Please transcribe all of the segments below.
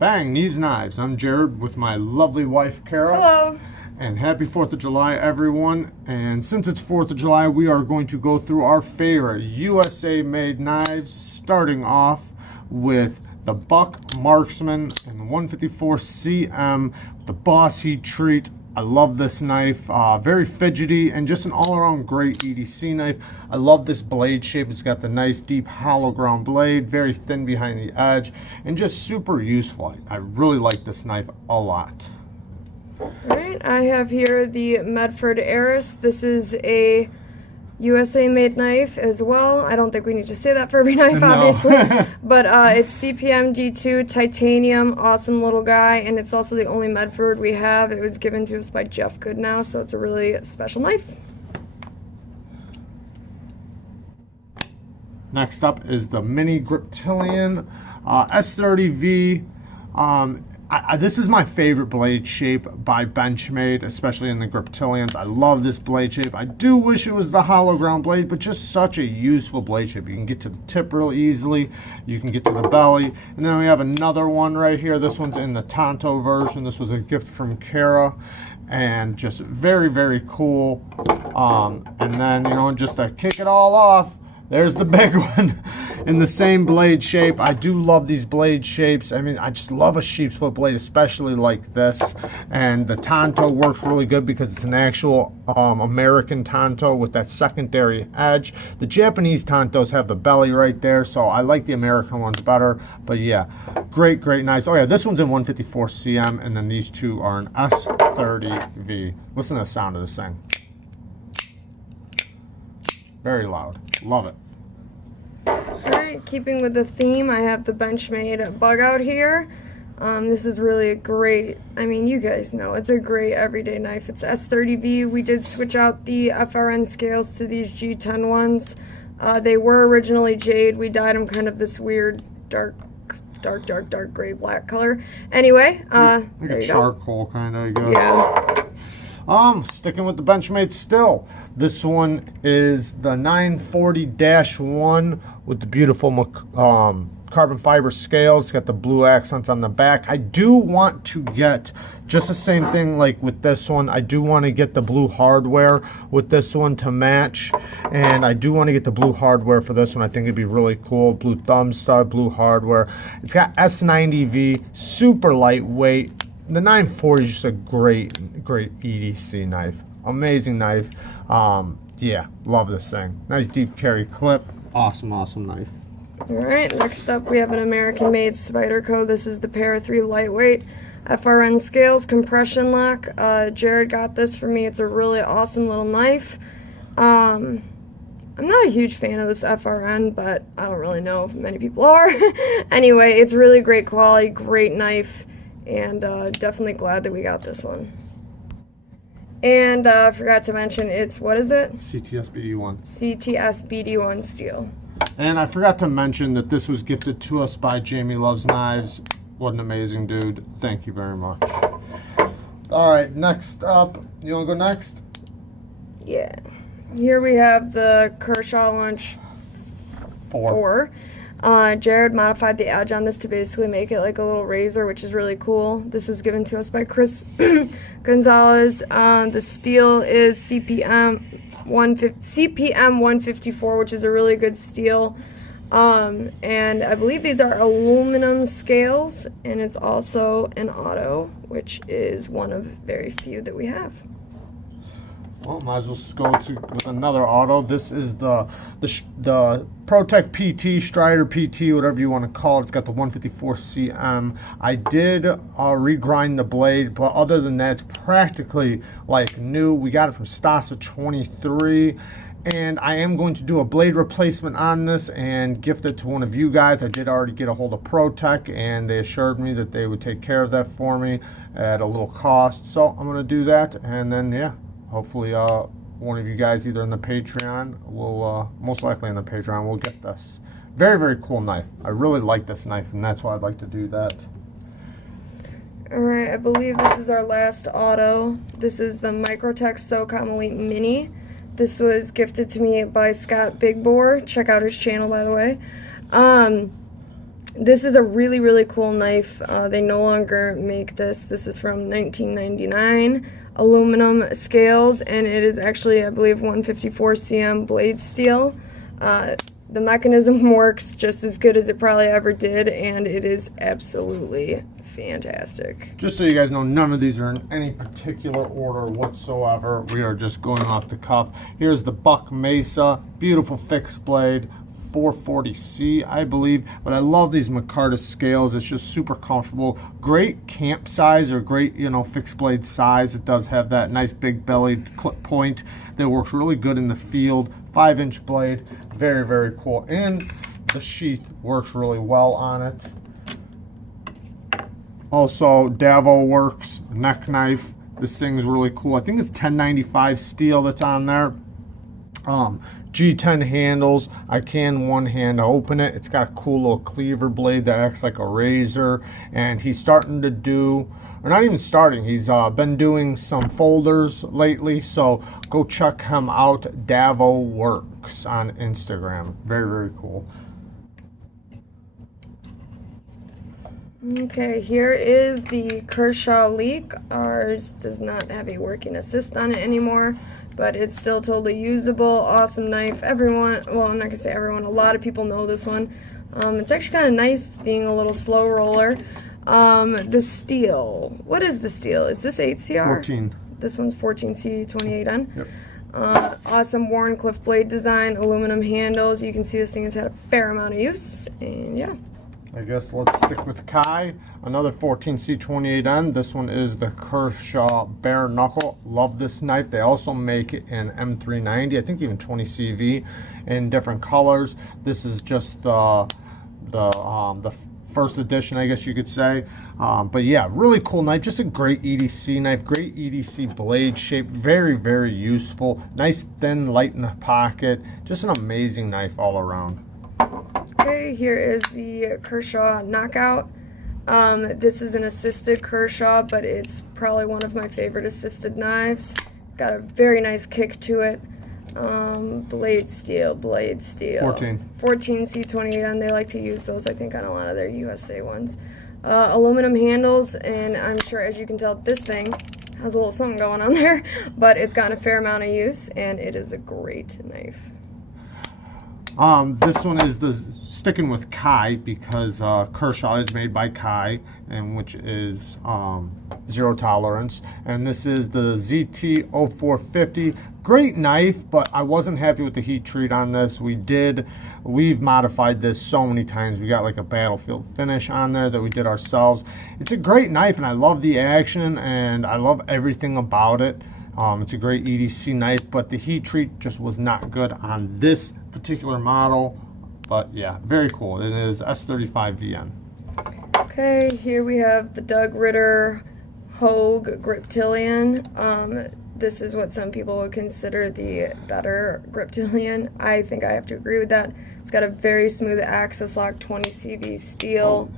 Bang, Neeves Knives. I'm Jared with my lovely wife, Kara. Hello. And happy 4th of July, everyone. And since it's 4th of July, we are going to go through our favorite USA-made knives, starting off with the Buck Marksman and the 154 CM, the Boss Heat Treat. I love this knife, very fidgety and just an all-around great EDC knife. I love this blade shape. It's got the nice deep hollow ground blade, very thin behind the edge, and just super useful. I really like this knife a lot. Alright, I have here the Medford Arras. This is a USA-made knife as well. I don't think we need to say that for every knife, obviously. But it's CPM D2 titanium, awesome little guy, and it's also the only Medford we have. It was given to us by Jeff Goodnow, so it's a really special knife. Next up is the Mini Grip Tilian S30V. This is my favorite blade shape by Benchmade, especially in the Grip Tilians. I love this blade shape. I do wish it was the hollow ground blade, but just such a useful blade shape. You can get to the tip real easily. You can get to the belly. And then we have another one right here. This one's in the Tonto version. This was a gift from Kara. And just very, very cool. And then, you know, just to kick it all off, there's the big one in the same blade shape. I do love these blade shapes. I mean, I just love a sheep's foot blade, especially like this. And the Tonto works really good because it's an actual American Tonto with that secondary edge. The Japanese Tontos have the belly right there, so I like the American ones better. But yeah, great, great, nice. Oh yeah, this one's in 154 CM, and then these two are an S30V. Listen to the sound of this thing. Very loud. Love it. Alright, keeping with the theme, I have the Benchmade Bug Out here. This is really a great, I mean, you guys know, it's a great everyday knife. It's S30V. We did switch out the FRN scales to these G10 ones. They were originally jade. We dyed them kind of this weird dark gray black color. Anyway, like there a you charcoal kind of, I guess. Yeah. Sticking with the Benchmade still. This one is the 940-1 with the beautiful carbon fiber scales. It's got the blue accents on the back. I do want to get just the same thing like with this one. I do want to get the blue hardware with this one to match. And I do want to get the blue hardware for this one. I think it'd be really cool. Blue thumb stud, blue hardware. It's got S90V, super lightweight. The 940 is just a great EDC knife. Amazing knife. Yeah, love this thing. Nice deep carry clip. Awesome, awesome knife. Alright, next up we have an American-made Spyderco. This is the Para 3 lightweight. FRN scales, compression lock. Jared got this for me. It's a really awesome little knife. I'm not a huge fan of this FRN, but I don't really know if many people are. Anyway, it's really great quality, great knife, and definitely glad that we got this one. And forgot to mention, it's, what is it? CTS BD1. CTS BD1 steel. And I forgot to mention that this was gifted to us by Jamie Loves Knives. What an amazing dude. Thank you very much. All right, next up. You want to go next? Yeah. Here we have the Kershaw Lunch 4. Jared modified the edge on this to basically make it like a little razor, which is really cool. This was given to us by Chris Gonzalez. The steel is CPM 154, which is a really good steel. And I believe these are aluminum scales, and it's also an auto, which is one of very few that we have. Well, might as well just go with another auto. This is the ProTech PT, Strider PT, whatever you want to call it. It's got the 154 CM. I did regrind the blade, but other than that, it's practically like new. We got it from Stasa 23. And I am going to do a blade replacement on this and gift it to one of you guys. I did already get a hold of ProTech, and they assured me that they would take care of that for me at a little cost. So I'm going to do that, and then, yeah. Hopefully one of you guys either in the Patreon will, most likely in the Patreon, will get this. Very, very cool knife. I really like this knife, and that's why I'd like to do that. Alright, I believe this is our last auto. This is the Microtech SOCOM Elite Mini. This was gifted to me by Scott Bigbore. Check out his channel, by the way. This is a really, really cool knife. They no longer make this. This is from 1999. Aluminum scales, and it is actually, I believe, 154 cm blade steel. The mechanism works just as good as it probably ever did, and it is absolutely fantastic. Just so you guys know, none of these are in any particular order whatsoever. We are just going off the cuff. Here's the Buck Mesa, beautiful fixed blade, 440C, I believe. But I love these micarta scales. It's just super comfortable. Great camp size, or great, you know, fixed blade size. It does have that nice big bellied clip point that works really good in the field. 5-inch blade, very, very cool. And the sheath works really well on it. Also, Davo works, neck knife. This thing's really cool. I think it's 1095 steel that's on there. G10 handles. I can one hand open it. It's got a cool little cleaver blade that acts like a razor. And he's starting to do, or not even starting, he's been doing some folders lately. So go check him out. Davo Works on Instagram. Very, very cool. Okay, here is the Kershaw Leak. Ours does not have a working assist on it anymore, but it's still totally usable. Awesome knife. Everyone, well, I'm not gonna say everyone, a lot of people know this one. It's actually kind of nice being a little slow roller. The steel, what is the steel? Is this 8CR? 14. This one's 14C28N. Yep. Awesome Warncliffe blade design, aluminum handles. You can see this thing has had a fair amount of use, and yeah. I guess let's stick with Kai. Another 14C28N. This one is the Kershaw Bare Knuckle. Love this knife. They also make it in M390, I think even 20CV, in different colors. This is just the first edition, I guess you could say. But yeah, really cool knife. Just a great EDC knife. Great EDC blade shape. Very, very useful. Nice, thin, light in the pocket. Just an amazing knife all around. Okay, here is the Kershaw Knockout. This is an assisted Kershaw, but it's probably one of my favorite assisted knives. Got a very nice kick to it. Blade steel, blade steel. 14C28N. They like to use those, I think, on a lot of their USA ones. Aluminum handles, and I'm sure, as you can tell, this thing has a little something going on there, but it's gotten a fair amount of use, and it is a great knife. This one is the sticking with Kai, because Kershaw is made by Kai, and which is zero tolerance. And this is the ZT0450. Great knife, but I wasn't happy with the heat treat on this. We've modified this so many times. We got like a battlefield finish on there that we did ourselves. It's a great knife, and I love the action, and I love everything about it. It's a great EDC knife, but the heat treat just was not good on this particular model. But yeah, very cool. It is S35VN. Okay, here we have the Doug Ritter Hogue Grip Tilian. This is what some people would consider the better Grip Tilian. I think I have to agree with that. It's got a very smooth access lock, 20CV steel.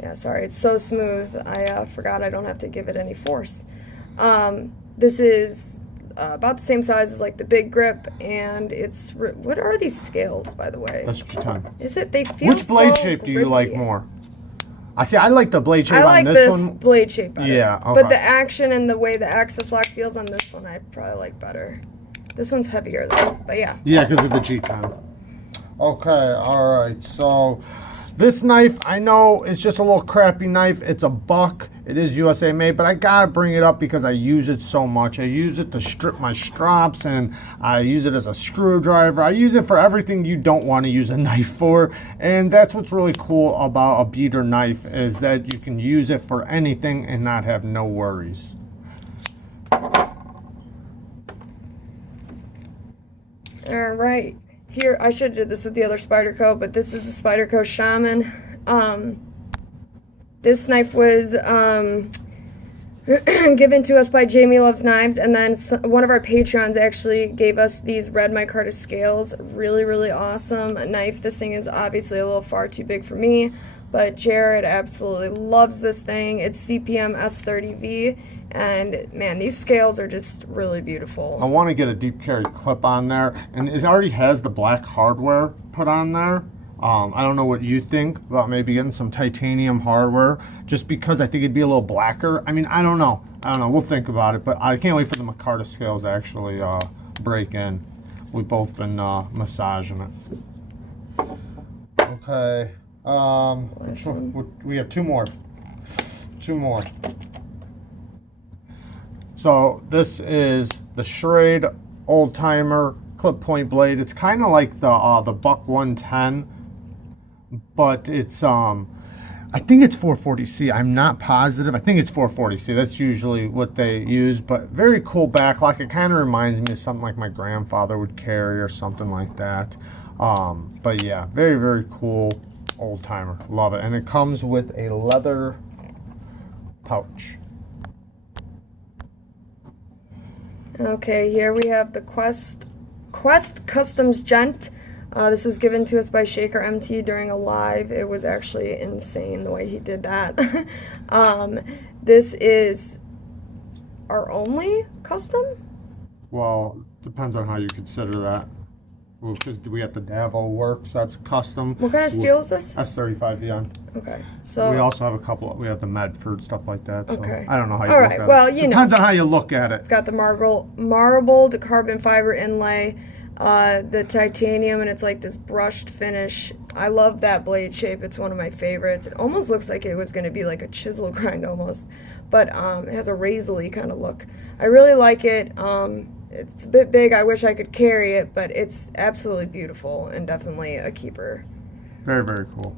Yeah, sorry, it's so smooth. I forgot I don't have to give it any force. This is about the same size as like the big grip, and it's, what are these scales, by the way? That's G10. Is it? They feel Which blade so shape do you grippy. like more? I like the blade shape I like on this this one. blade shape better. Yeah, okay. But the action and the way the access lock feels on this one, I probably like better. This one's heavier though, but yeah. Yeah, because of the G10. Okay, alright, so this knife, I know it's just a little crappy knife. It's a buck. It is USA made, but I gotta bring it up because I use it so much. I use it to strip my strops, and I use it as a screwdriver. I use it for everything you don't want to use a knife for, and that's what's really cool about a beater knife, is that you can use it for anything and not have no worries. All right. Here, I should have did this with the other Spyderco, but this is the Spyderco Shaman. This knife was given to us by Jamie Loves Knives, and then one of our Patreons actually gave us these red micarta scales. Really, really awesome knife. This thing is obviously a little far too big for me, but Jared absolutely loves this thing. It's CPM S30V, and man, these scales are just really beautiful. I want to get a deep carry clip on there, and it already has the black hardware put on there. I don't know what you think about maybe getting some titanium hardware, just because I think it'd be a little blacker. I mean, I don't know. We'll think about it, but I can't wait for the micarta scales to actually break in. We've both been massaging it. Okay. We have two more. So this is the Schrade old timer clip point blade. It's kind of like the Buck 110, but it's I think it's 440C. I'm not positive. I think it's 440C. That's usually what they use, but very cool backlock. It kind of reminds me of something like my grandfather would carry or something like that. But yeah, very, very cool old timer. Love it. And it comes with a leather pouch. Okay, here we have the Quest Customs Gent. This was given to us by Shaker MT during a live. It was actually insane the way he did that. This is our only custom? Well, depends on how you consider that. Because we got the Davo works, that's custom. What kind of steel is this? S35V. Okay, so we also have a couple. We have the Medford stuff like that. So okay. I don't know how you All look right. at Well, it. you know, depends on how you look at it. It's got the marbled carbon fiber inlay, the titanium, and it's like this brushed finish. I love that blade shape. It's one of my favorites. It almost looks like it was going to be like a chisel grind almost, but it has a razor-y kind of look. I really like it. It's a bit big. I wish I could carry it, but it's absolutely beautiful and definitely a keeper. Very, very cool.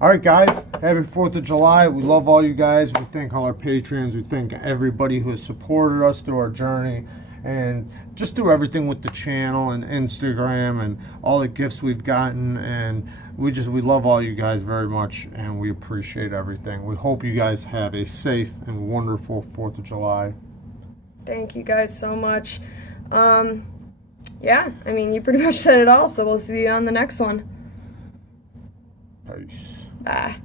All right, guys. Happy 4th of July. We love all you guys. We thank all our patrons. We thank everybody who has supported us through our journey and just through everything with the channel and Instagram and all the gifts we've gotten. And we love all you guys very much, and we appreciate everything. We hope you guys have a safe and wonderful 4th of July. Thank you guys so much. Yeah, I mean, you pretty much said it all, so we'll see you on the next one. Peace. Bye.